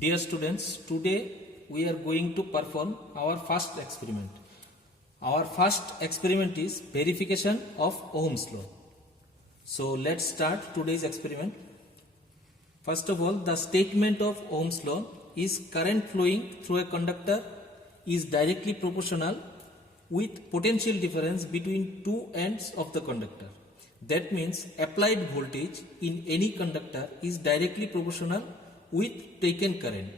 Dear students, today we are going to perform our first experiment. Our first experiment is verification of Ohm's law. So let's start today's experiment. First of all, the statement of Ohm's law is current flowing through a conductor is directly proportional with potential difference between two ends of the conductor. That means applied voltage in any conductor is directly proportional with taken current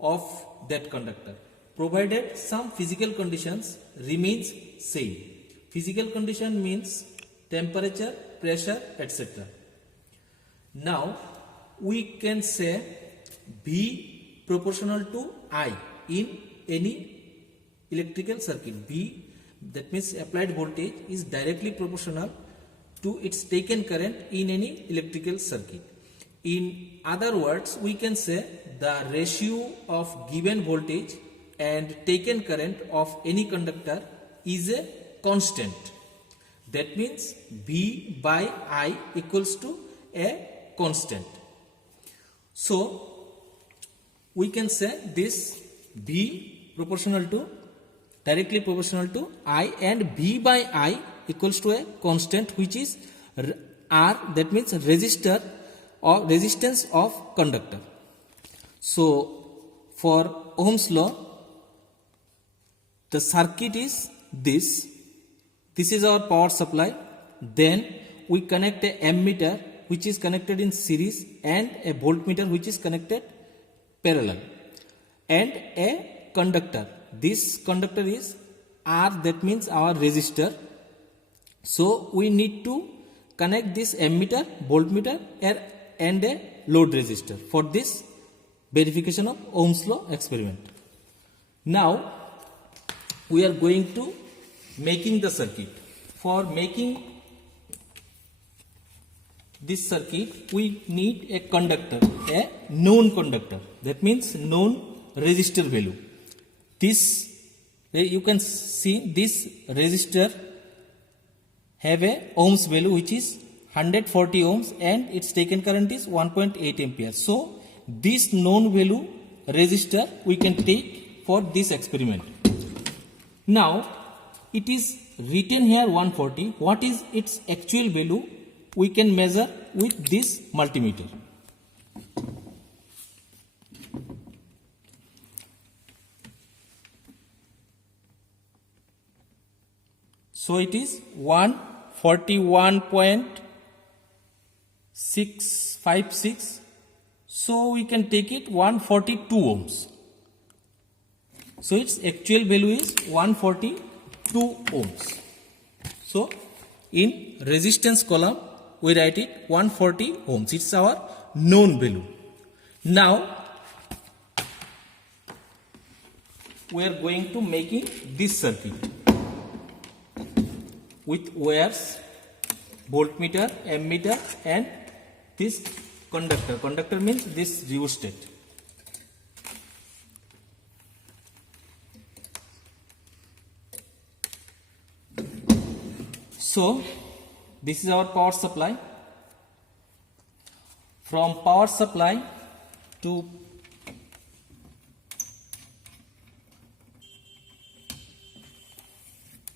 of that conductor, provided some physical conditions remains same. Physical condition means temperature, pressure, etc. Now we can say V proportional to I in any electrical circuit. V, that means applied voltage, is directly proportional to its taken current in any electrical circuit. In other words, we can say the ratio of given voltage and taken current of any conductor is a constant. That means V by I equals to a constant. So we can say this V proportional to directly proportional to I, and V by I equals to a constant which is R, that means resistor or resistance of conductor. So for Ohm's law, the circuit is this. This is our power supply. Then we connect a ammeter which is connected in series and a voltmeter which is connected parallel, and a conductor. This conductor is R, that means our resistor. So we need to connect this ammeter, voltmeter and a load resistor for this verification of Ohm's law experiment. Now we are going to making the circuit. For making this circuit, we need a conductor, a known conductor. That means known resistor value. This, you can see this resistor have a ohms value which is 140 ohms and its taken current is 1.8 ampere. So this known value resistor we can take for this experiment. Now it is written here 140. What is its actual value? We can measure with this multimeter. So it is 141.656. So we can take it 142 ohms. So its actual value is 142 ohms. So in resistance column we write it 140 ohms. It's our known value. Now we are going to making this circuit with wires, voltmeter, ammeter and this conductor. Conductor means this rheostat. So this is our power supply. From power supply to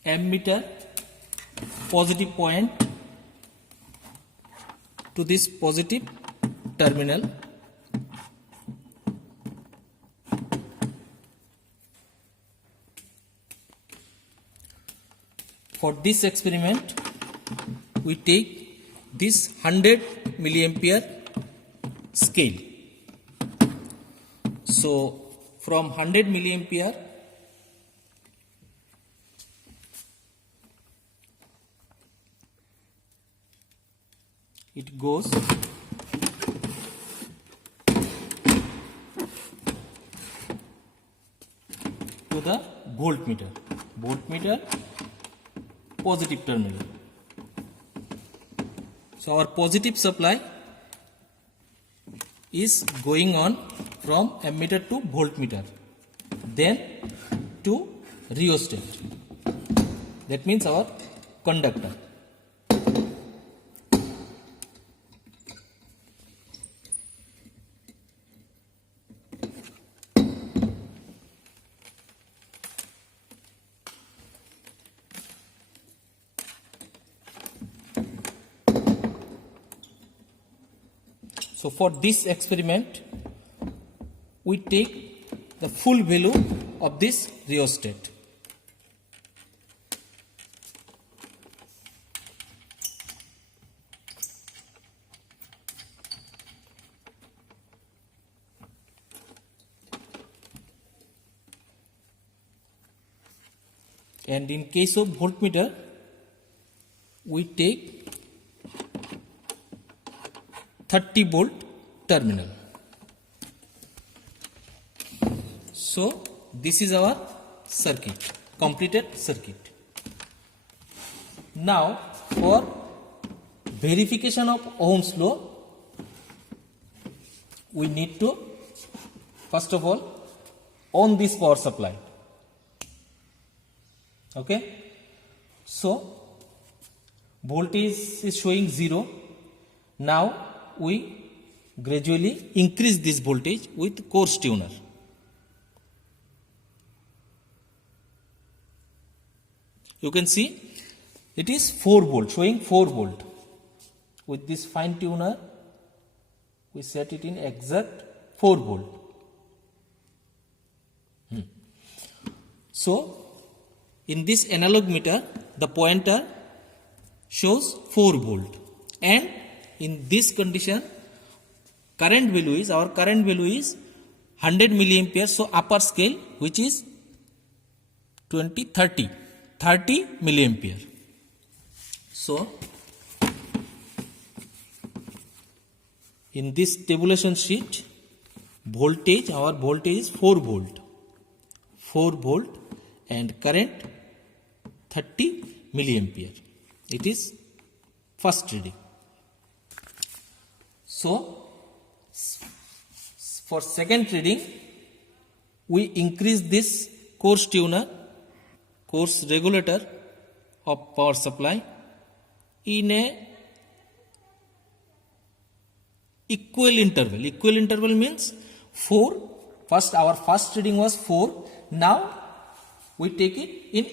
ammeter, positive point to this positive terminal. For this experiment, we take this 100 milliampere scale. So from 100 milliampere, it goes to the voltmeter. Voltmeter, positive terminal. So our positive supply is going on from ammeter to voltmeter, then to rheostat. That means our conductor. So for this experiment, we take the full value of this rheostat. And in case of voltmeter, we take 30 volt terminal. So this is our circuit, completed circuit. Now for verification of Ohm's law, we need to first of all on this power supply. Okay, so voltage is showing 0. Now we gradually increase this voltage with coarse tuner. You can see it is 4 volt, showing 4 volt. With this fine tuner, we set it in exact 4 volt. So in this analog meter, the pointer shows 4 volt, and in this condition, our current value is 100 milliampere. So upper scale, which is 30 milliampere. So in this tabulation sheet, voltage, our voltage is 4 volt, and current 30 milliampere. It is first reading. So for second reading, we increase this coarse tuner, coarse regulator of power supply in a equal interval. Equal interval means 4. First, our first reading was 4. Now we take it in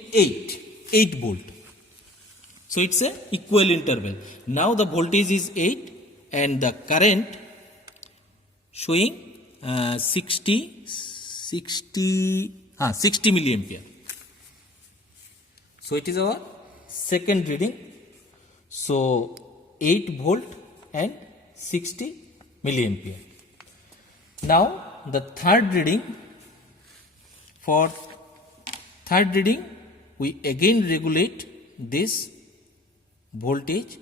8 volt. So it's a equal interval. Now the voltage is 8 and the current showing 60 milliampere. So it is our second reading. So 8 volt and 60 milliampere. Now the third reading. For third reading, we again regulate this voltage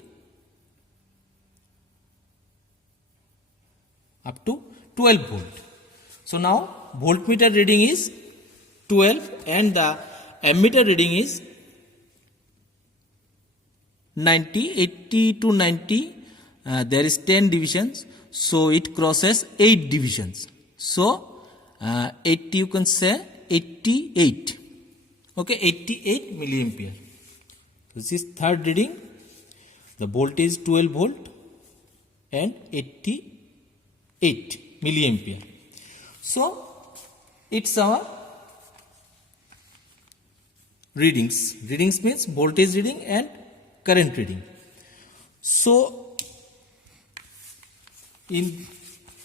up to 12 volt. So now voltmeter reading is 12 and the ammeter reading is 80 to 90. There is 10 divisions, so it crosses 8 divisions. So 80, you can say 88. Okay, 88 milliampere. This is third reading. The voltage is 12 volt and 88 milliampere. So it's our readings. Readings means voltage reading and current reading. So in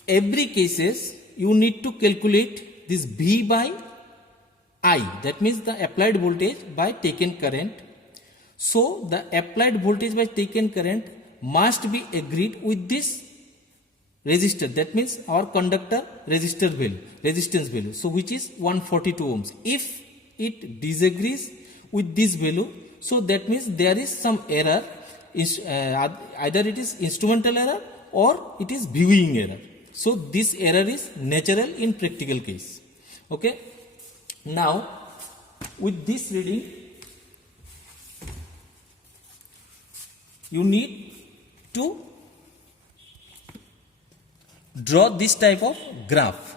every cases, you need to calculate this V by I, that means the applied voltage by taken current. So the applied voltage by taken current must be agreed with this resistor, that means our conductor resistance value, so which is 142 ohms. If it disagrees with this value, so that means there is some error, either it is instrumental error or it is viewing error. So this error is natural in practical case. Okay. Now with this reading, you need to draw this type of graph.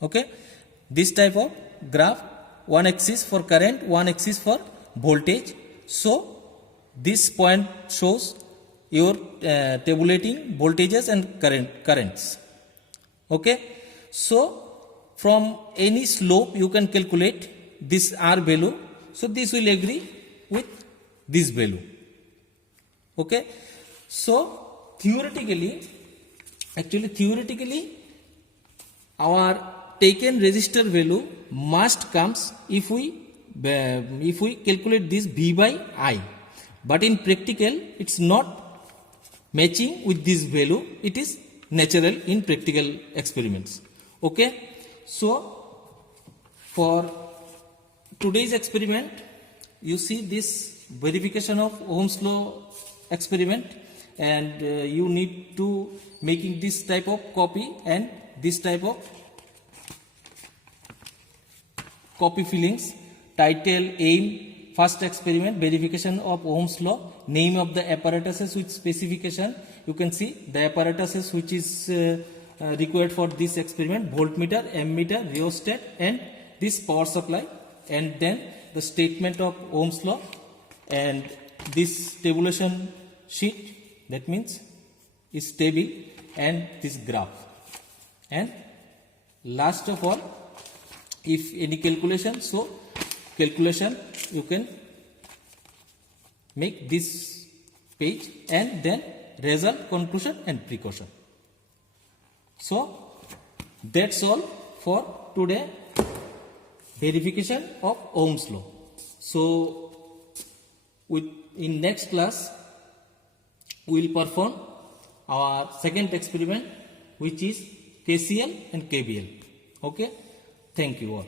Okay, this type of graph, one axis for current, one axis for voltage. So this point shows your tabulating voltages and currents. Okay, so from any slope you can calculate this R value. So this will agree with this value. Okay, so theoretically Actually, theoretically, our taken resistor value must comes if we calculate this V by I. But in practical, it's not matching with this value. It is natural in practical experiments. Okay, so for today's experiment, you see this verification of Ohm's law experiment, and you need to making this type of copy and this type of copy fillings. Title, aim, first experiment, verification of Ohm's law, name of the apparatuses with specification. You can see the apparatuses which is required for this experiment: voltmeter, ammeter, rheostat, and this power supply, and then the statement of Ohm's law, and this tabulation sheet, that means is table, and this graph. And last of all, if any calculation, so calculation you can make this page, and then result, conclusion, and precaution. So that's all for today, verification of Ohm's law. So in next class we will perform our second experiment, which is KCL and KVL. Okay, thank you all.